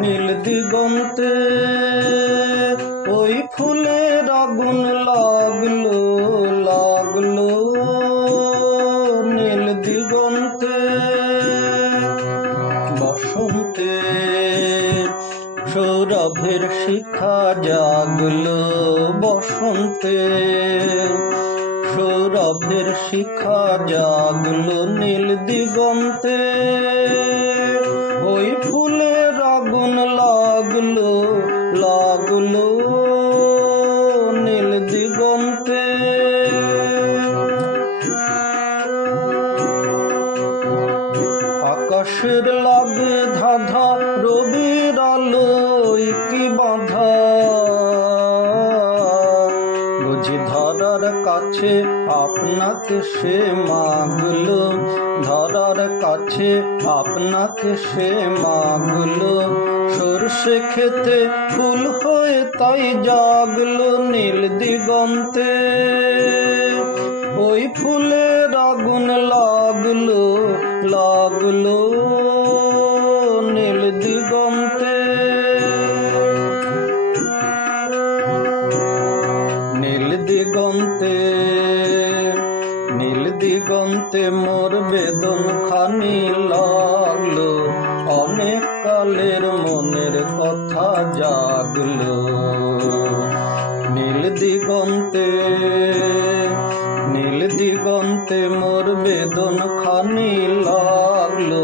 নীল দিগন্তে ওই ফুলের আগুন লাগলো লাগলো, নীল দিগন্তে বসন্তে সৌরভের শিখা জাগলো, বসন্তে সৌরভের শিখা জাগলো, নীল দিগন্তে ওই ফুলের আগুন লাগলো লাগলো, নীল দিগন্তে। আকাশের লাগে ধাঁধা রবির আলোয় কি বাঁধা, বুঝি ধরার কাছে আপনাকে সে মাগলো, ধরার কাছে আপনাকে সে মাগলো, সরষে খেতে ফুল হয়ে তাই জাগলো, নীল দিগন্তে ওই ফুলের আগুন লাগলো লাগলো, নীল দিগন্তে। নীল দিগন্তে নীল দিগন্তে মোর বেদন খানি লাগলো, অনেক কালের মনের কথা জাগলো, নীল দিগন্তে নীল দিগন্তে মোর বেদন খানি লাগলো,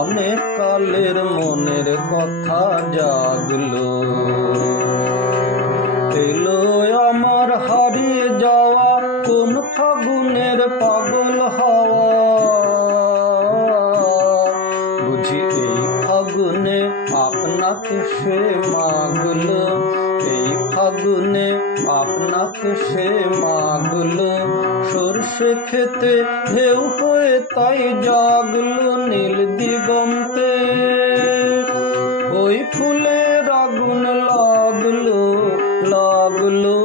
অনেক কালের মনের কথা জাগলো। এলো আমার হারিয়ে যাওয়া কোন ফাগুনের পাগল হাওয়া, বুঝি এই ফাগুনে আপনাকে সে মাগলো, এই ফাগুনে আপনাকে সে মাগলো, সরষে খেতে ঢেউ হয়ে তাই জাগলো, নীল দিগন্তে ওই ফুলের আগুন লাগলো লাগলো।